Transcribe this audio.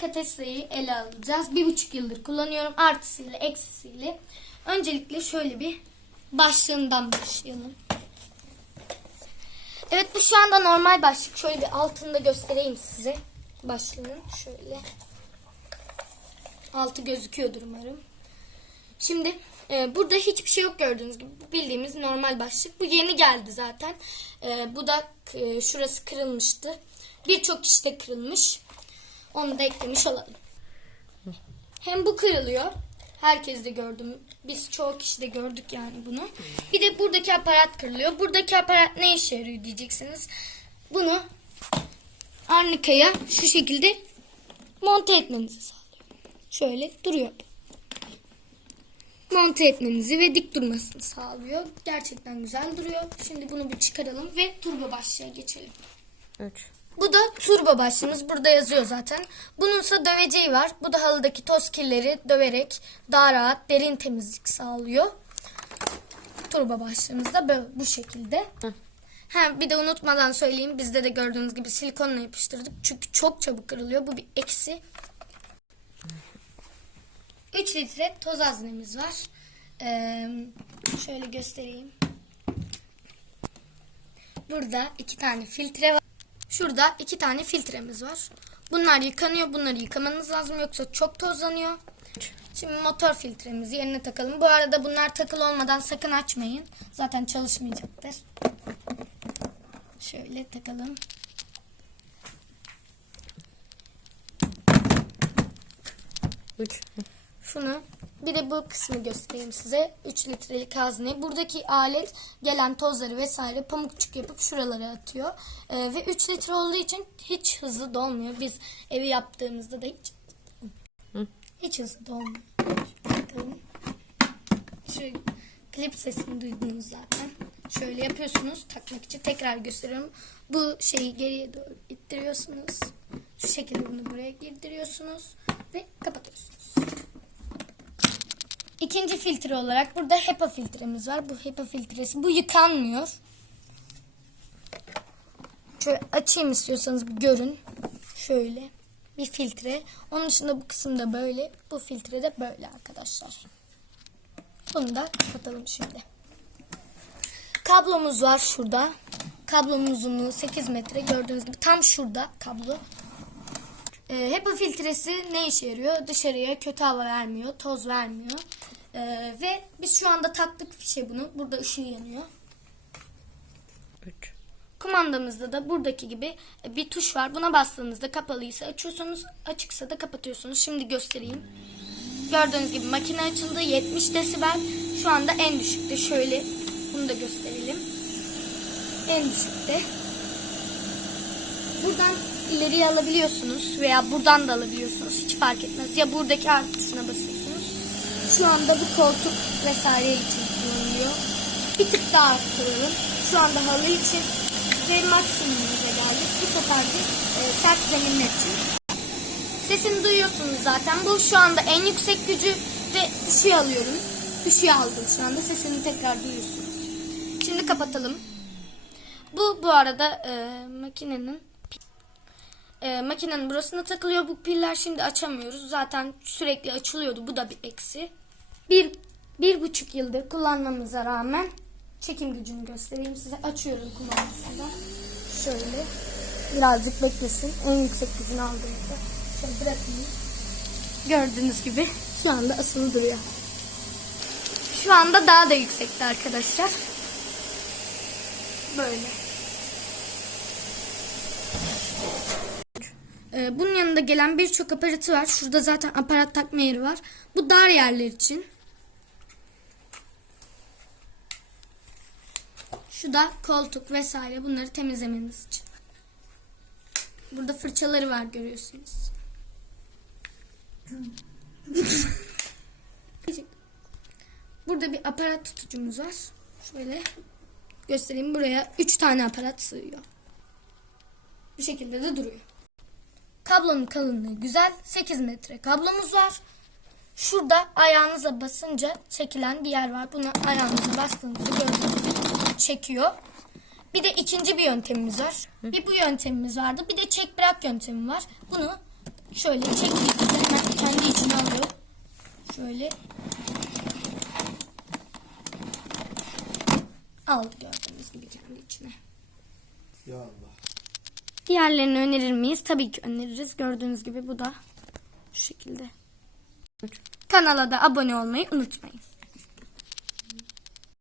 Nikola Tesla'yı ele alacağız. Bir buçuk yıldır kullanıyorum. Artısıyla eksisiyle. Öncelikle şöyle bir başlığından başlayalım. Evet bu şu anda normal başlık. Şöyle bir altını da göstereyim size. Başlığın şöyle. Altı gözüküyordur umarım. Şimdi e, burada hiçbir şey yok gördüğünüz gibi. Bildiğimiz normal başlık. Bu yeni geldi zaten. E, bu da e, şurası kırılmıştı. Birçok işte kırılmış. Onu da eklemiş olalım. Hem bu kırılıyor. Herkes de gördüm. Biz çoğu kişi de gördük yani bunu. Bir de buradaki aparat kırılıyor. Buradaki aparat ne işe yarıyor diyeceksiniz. Bunu arnikaya şu şekilde monte etmenizi sağlıyor. Şöyle duruyor. Monte etmenizi ve dik durmasını sağlıyor. Gerçekten güzel duruyor. Şimdi bunu bir çıkaralım ve turbo başlığa geçelim. 3. Bu da turbo başlığımız. Burada yazıyor zaten. Bununsa döveceği var. Bu da halıdaki toz kirleri döverek daha rahat derin temizlik sağlıyor. Turbo başlığımız da böyle, bu şekilde. Ha, bir de unutmadan söyleyeyim. Bizde de gördüğünüz gibi silikonla yapıştırdık. Çünkü çok çabuk kırılıyor. Bu bir eksi. 3 litre toz haznemiz var. Ee, şöyle göstereyim. Burada iki tane filtre var. Şurada iki tane filtremiz var. Bunlar yıkanıyor. Bunları yıkamanız lazım yoksa çok tozlanıyor. Şimdi motor filtremizi yerine takalım. Bu arada bunlar takılı olmadan sakın açmayın. Zaten çalışmayacaktır. Şöyle takalım. Üç. Şunu bir de bu kısmı göstereyim size. 3 litrelik hazne. Buradaki alet gelen tozları vesaire pamukçuk yapıp şuralara atıyor. Ee, ve 3 litre olduğu için hiç hızlı dolmuyor. Biz evi yaptığımızda da hiç hiç hızlı dolmuyor. Bakalım. Şu klip sesini duydunuz zaten. Şöyle yapıyorsunuz takmak için tekrar gösteriyorum. Bu şeyi geriye doğru ittiriyorsunuz. Şu şekilde bunu buraya girdiriyorsunuz ve kapatıyorsunuz. İkinci filtre olarak burada HEPA filtremiz var. Bu HEPA filtresi. Bu yıkanmıyor. Şöyle açayım istiyorsanız bir görün. Şöyle bir filtre. Onun dışında bu kısımda böyle. Bu filtre de böyle arkadaşlar. Bunu da kapatalım şimdi. Kablomuz var şurada. Kablomuzun uzunluğu 8 metre. Gördüğünüz gibi tam şurada kablo. Ee, HEPA filtresi ne işe yarıyor? Dışarıya kötü hava vermiyor, toz vermiyor. Ee, ve biz şu anda taktık fişe bunu. Burada ışığı yanıyor. 3. Kumandamızda da buradaki gibi bir tuş var. Buna bastığınızda kapalıysa açıyorsunuz, açıksa da kapatıyorsunuz. Şimdi göstereyim. Gördüğünüz gibi makine açıldı. 70 desibel. Şu anda en düşükte. Şöyle bunu da gösterelim. En düşükte. Buradan ileriye alabiliyorsunuz veya buradan da alabiliyorsunuz. Hiç fark etmez. Ya buradaki artı tuşuna basıyorsunuz. Şu anda bu koltuk vesaire için kullanılıyor. Bir tık daha arttıralım. Şu anda halı için ve maksimumumuza geldik. Bu sefer de e, sert zeminler için. Sesini duyuyorsunuz zaten. Bu şu anda en yüksek gücü ve düşüğü alıyorum. Düşüğü aldım şu anda. Sesini tekrar duyuyorsunuz. Şimdi kapatalım. Bu bu arada e, makinenin e, makinenin burasına takılıyor bu piller. Şimdi açamıyoruz. Zaten sürekli açılıyordu. Bu da bir eksi. Bir, bir buçuk yıldır kullanmamıza rağmen çekim gücünü göstereyim size. Açıyorum kumandasını. Şöyle. Birazcık beklesin. En yüksek gücünü aldığımda. Şöyle bırakayım. Gördüğünüz gibi şu anda asılı duruyor. Şu anda daha da yüksekte arkadaşlar. Böyle. Ee, bunun yanında gelen birçok aparatı var. Şurada zaten aparat takma yeri var. Bu dar yerler için. Şu da koltuk vesaire bunları temizlemeniz için. Burada fırçaları var görüyorsunuz. Burada bir aparat tutucumuz var. Şöyle göstereyim. Buraya 3 tane aparat sığıyor. Bu şekilde de duruyor. Kablonun kalınlığı güzel. 8 metre kablomuz var. Şurada ayağınıza basınca çekilen bir yer var. Bunu ayağınıza bastığınızda gördüğünüz gibi çekiyor. Bir de ikinci bir yöntemimiz var. Bir bu yöntemimiz vardı. Bir de çek bırak yöntemi var. Bunu Şöyle çektiğimizde hemen kendi içine alıyor. Şöyle. Aldı gördüğünüz gibi kendi içine. Ya Allah. Diğerlerini önerir miyiz? Tabii ki öneririz. Gördüğünüz gibi bu da şu şekilde. Kanala da abone olmayı unutmayın.